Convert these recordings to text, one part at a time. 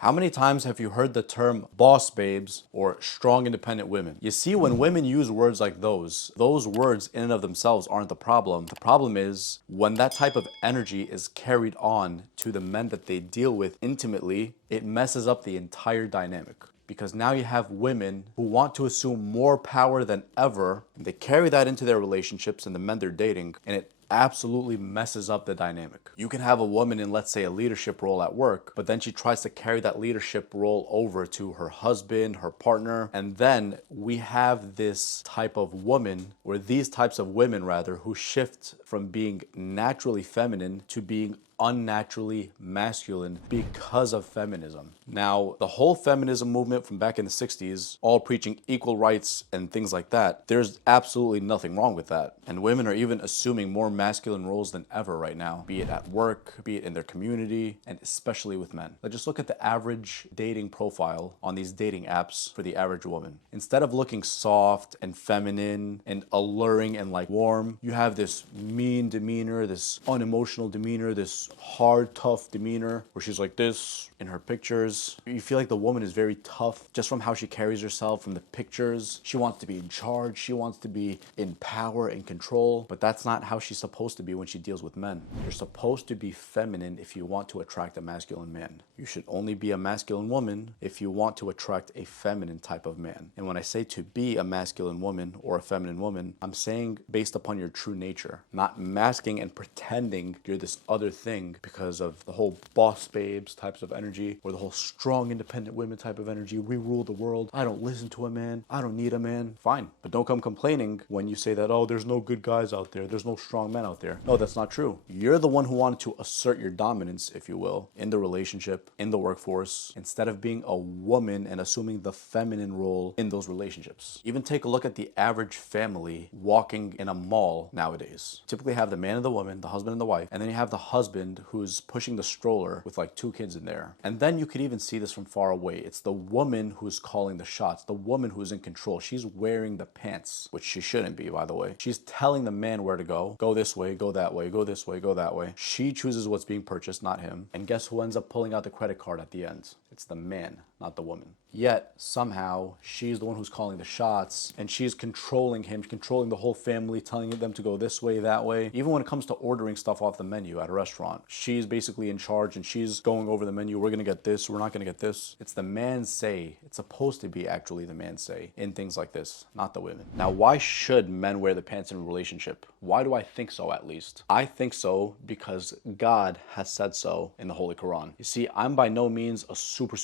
How many times have you heard the term boss babes or strong independent women? You see, when women use words like those words in and of themselves aren't the problem. The problem is when that type of energy is carried on to the men that they deal with intimately, it messes up the entire dynamic. Because now you have women who want to assume more power than ever, and they carry that into their relationships and the men they're dating, and it absolutely messes up the dynamic. You can have a woman in, let's say, a leadership role at work, but then she tries to carry that leadership role over to her husband, her partner, and then we have this type of woman, or these types of women rather, who shift from being naturally feminine to being unnaturally masculine because of feminism. Now, the whole feminism movement from back in the 60s, all preaching equal rights and things like that, there's absolutely nothing wrong with that. And women are even assuming more masculine roles than ever right now, be it at work, be it in their community, and especially with men. Let's just look at the average dating profile on these dating apps for the average woman. Instead of looking soft and feminine and alluring and like warm, you have this mean demeanor, this unemotional demeanor, this hard, tough demeanor where she's like this in her pictures. You feel like the woman is very tough just from how she carries herself, from the pictures. She wants to be in charge. She wants to be in power and control, but that's not how she's supposed to be when she deals with men. You're supposed to be feminine if you want to attract a masculine man. You should only be a masculine woman if you want to attract a feminine type of man. And when I say to be a masculine woman or a feminine woman, I'm saying based upon your true nature, not masking and pretending you're this other thing because of the whole boss babes types of energy or the whole strong independent women type of energy. We rule the world. I don't listen to a man. I don't need a man. Fine. But don't come complaining when you say that, oh, there's no good guys out there. There's no strong men out there. No, that's not true. You're the one who wanted to assert your dominance, if you will, in the relationship, in the workforce, instead of being a woman and assuming the feminine role in those relationships. Even take a look at the average family walking in a mall nowadays. Typically have the man and the woman, the husband and the wife, and then you have the husband who's pushing the stroller with like 2 kids in there. And then you could even see this from far away. It's the woman who's calling the shots, the woman who's in control. She's wearing the pants, which she shouldn't be, by the way. She's telling the man where to go. Go this way, go that way, go this way, go that way. She chooses what's being purchased, not him. And guess who ends up pulling out the credit card at the end? It's the man, not the woman. Yet, somehow, she's the one who's calling the shots, and she's controlling him, controlling the whole family, telling them to go this way, that way. Even when it comes to ordering stuff off the menu at a restaurant, she's basically in charge, and she's going over the menu. We're gonna get this, we're not gonna get this. It's the man's say. It's supposed to be actually the man's say in things like this, not the women. Now, why should men wear the pants in a relationship? Why do I think so, at least? I think so because God has said so in the Holy Quran. You see, I'm by no means a super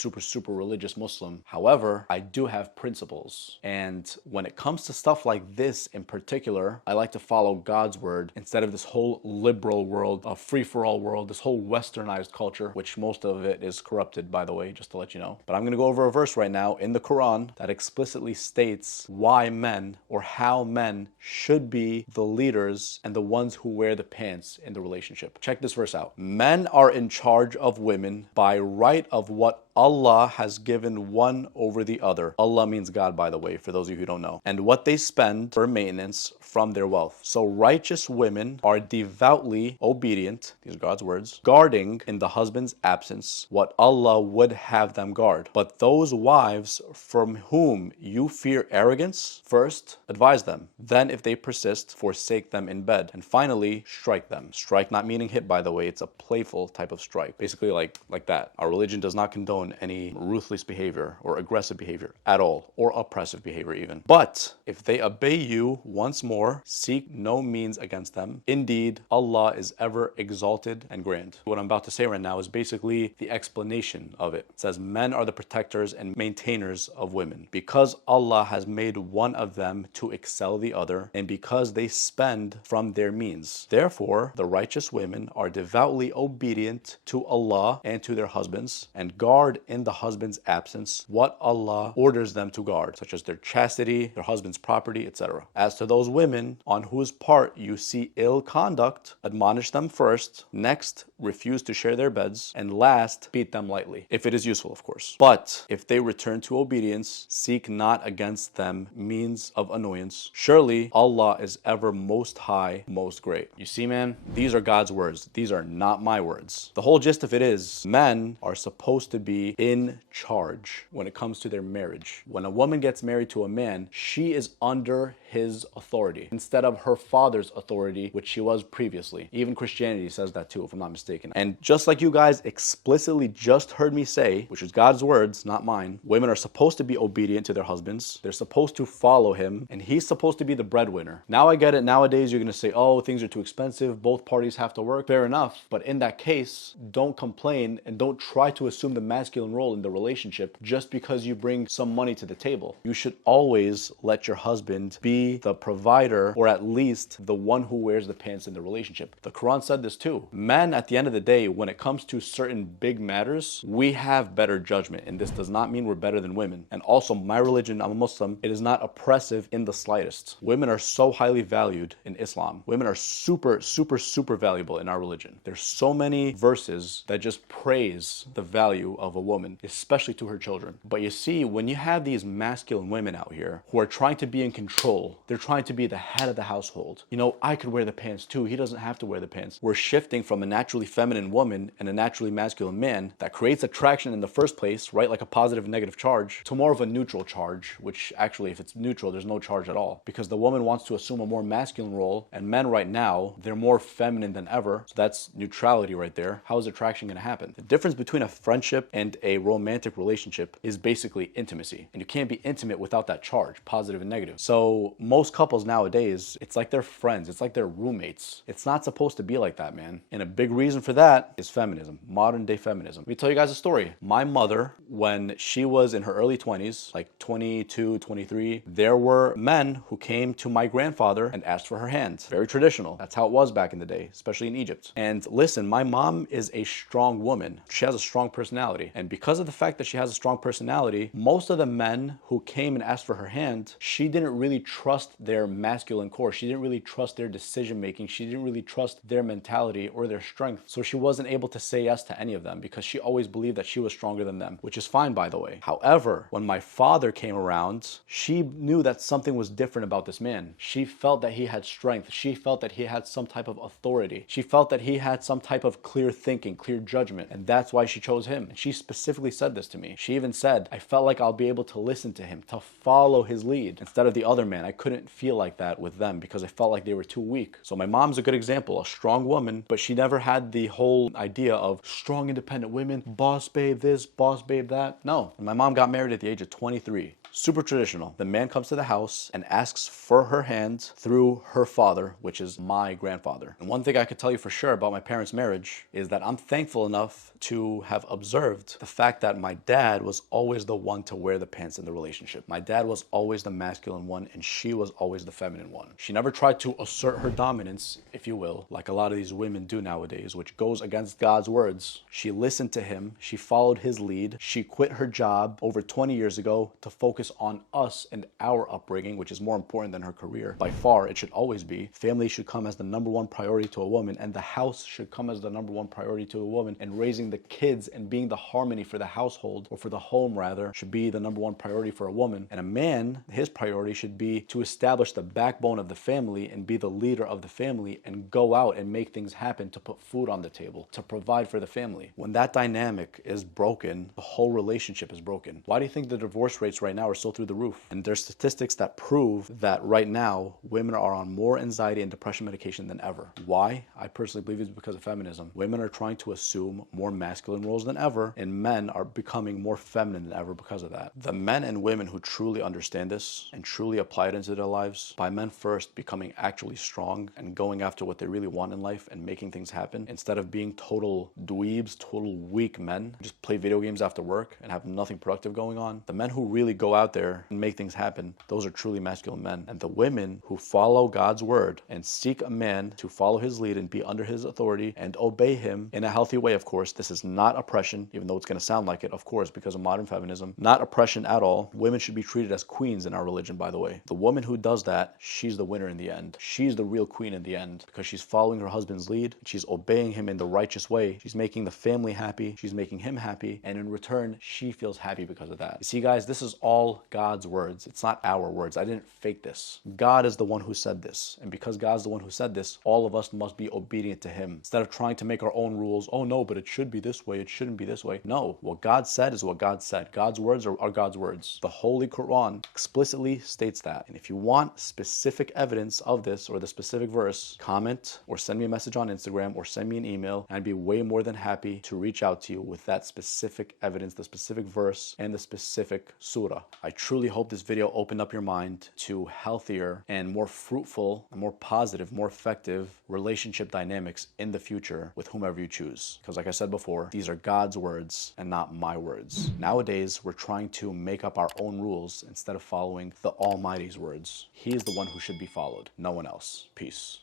religious Muslim. However, I do have principles. And when it comes to stuff like this in particular, I like to follow God's word instead of this whole liberal world, a free-for-all world, this whole westernized culture, which most of it is corrupted, by the way, just to let you know. But I'm going to go over a verse right now in the Quran that explicitly states why men, or how men should be the leaders and the ones who wear the pants in the relationship. Check this verse out. Men are in charge of women by right of what Allah has given one over the other. Allah means God, by the way, for those of you who don't know. And what they spend for maintenance from their wealth. So righteous women are devoutly obedient, these are God's words, guarding in the husband's absence what Allah would have them guard. But those wives from whom you fear arrogance, first advise them. Then if they persist, forsake them in bed. And finally, strike them. Strike not meaning hit, by the way. It's a playful type of strike. Basically like that. Our religion does not condone any ruthless behavior or aggressive behavior at all, or oppressive behavior even. But if they obey you once more, seek no means against them. Indeed, Allah is ever exalted and grand. What I'm about to say right now is basically the explanation of it. It says men are the protectors and maintainers of women because Allah has made one of them to excel the other and because they spend from their means. Therefore, the righteous women are devoutly obedient to Allah and to their husbands and guard in the husband's absence what Allah orders them to guard, such as their chastity, their husband's property, etc. As to those women on whose part you see ill conduct, admonish them first, next refuse to share their beds, and last beat them lightly, if it is useful, of course. But if they return to obedience, seek not against them means of annoyance. Surely Allah is ever most high, most great. You see, man, these are God's words. These are not my words. The whole gist of it is men are supposed to be be in charge when it comes to their marriage. When a woman gets married to a man, she is under his authority instead of her father's authority, which she was previously. Even Christianity says that too, if I'm not mistaken. And just like you guys explicitly just heard me say, which is God's words, not mine, women are supposed to be obedient to their husbands. They're supposed to follow him, and he's supposed to be the breadwinner. Now I get it. Nowadays, you're going to say, oh, things are too expensive. Both parties have to work. Fair enough. But in that case, don't complain and don't try to assume the masculine role in the relationship just because you bring some money to the table. You should always let your husband be the provider, or at least the one who wears the pants in the relationship. The Quran said this too. Men, at the end of the day, when it comes to certain big matters, we have better judgment, and this does not mean we're better than women. And also, my religion, I'm a Muslim, it is not oppressive in the slightest. Women are so highly valued in Islam. Women are super, super, super valuable in our religion. There's so many verses that just praise the value of a woman, especially to her children. But you see, when you have these masculine women out here who are trying to be in control, they're trying to be the head of the household. You know, I could wear the pants too. He doesn't have to wear the pants. We're shifting from a naturally feminine woman and a naturally masculine man that creates attraction in the first place, right? Like a positive and negative charge, to more of a neutral charge, which actually, if it's neutral, there's no charge at all. Because the woman wants to assume a more masculine role, and men right now, they're more feminine than ever. So that's neutrality right there. How is attraction going to happen? The difference between a friendship and a romantic relationship is basically intimacy. And you can't be intimate without that charge, positive and negative. So most couples nowadays, it's like they're friends. It's like they're roommates. It's not supposed to be like that, man. And a big reason for that is feminism, modern day feminism. Let me tell you guys a story. My mother, when she was in her early 20s, like 22, 23, there were men who came to my grandfather and asked for her hand. Very traditional. That's how it was back in the day, especially in Egypt. And listen, my mom is a strong woman. She has a strong personality. And because of the fact that she has a strong personality, most of the men who came and asked for her hand, she didn't really trust their masculine core. She didn't really trust their decision making. She didn't really trust their mentality or their strength. So she wasn't able to say yes to any of them because she always believed that she was stronger than them, which is fine, by the way. However, when my father came around, she knew that something was different about this man. She felt that he had strength. She felt that he had some type of authority. She felt that he had some type of clear thinking, clear judgment, and that's why she chose him. And she specifically said this to me. She even said, I felt like I'll be able to listen to him, to follow his lead instead of the other man. I couldn't feel like that with them because I felt like they were too weak. So my mom's a good example, a strong woman, but she never had the whole idea of strong, independent women, boss babe this, boss babe that. No. And my mom got married at the age of 23. Super traditional. The man comes to the house and asks for her hand through her father, which is my grandfather. And one thing I could tell you for sure about my parents' marriage is that I'm thankful enough to have observed the fact that my dad was always the one to wear the pants in the relationship. My dad was always the masculine one and she was always the feminine one. She never tried to assert her dominance, if you will, like a lot of these women do nowadays, which goes against God's words. She listened to him. She followed his lead. She quit her job over 20 years ago to focus on us and our upbringing, which is more important than her career. By far, it should always be. Family should come as the number one priority to a woman, and the house should come as the number one priority to a woman, and raising the kids and being the harmony for the household, or for the home rather, should be the number one priority for a woman. And a man, his priority should be to establish the backbone of the family and be the leader of the family and go out and make things happen, to put food on the table, to provide for the family. When that dynamic is broken, the whole relationship is broken. Why do you think the divorce rates right now are so through the roof? And there's statistics that prove that right now women are on more anxiety and depression medication than ever. Why? I personally believe it's because of feminism. Women are trying to assume more masculine roles than ever, and men are becoming more feminine than ever because of that. The men and women who truly understand this and truly apply it into their lives, by men first becoming actually strong and going after what they really want in life and making things happen, instead of being total dweebs, total weak men, just play video games after work and have nothing productive going on. The men who really go out there and make things happen, those are truly masculine men. And the women who follow God's word and seek a man to follow his lead and be under his authority and obey him in a healthy way, of course. This is not oppression, even though it's going to sound like it, of course, because of modern feminism. Not oppression at all. Women should be treated as queens in our religion, by the way. The woman who does that, she's the winner in the end. She's the real queen in the end because she's following her husband's lead. She's obeying him in the righteous way. She's making the family happy. She's making him happy. And in return, she feels happy because of that. You see, guys, this is all God's words. It's not our words. I didn't fake this. God is the one who said this. And because God's the one who said this, all of us must be obedient to him. Instead of trying to make our own rules, oh no, but it should be this way, it shouldn't be this way. No, what God said is what God said. God's words are God's words. The Holy Quran explicitly states that. And if you want specific evidence of this or the specific verse, comment or send me a message on Instagram or send me an email, and I'd be way more than happy to reach out to you with that specific evidence, the specific verse, and the specific surah. I truly hope this video opened up your mind to healthier and more fruitful and more positive, more effective relationship dynamics in the future with whomever you choose. Because like I said before, these are God's words and not my words. Nowadays, we're trying to make up our own rules instead of following the Almighty's words. He is the one who should be followed, no one else. Peace.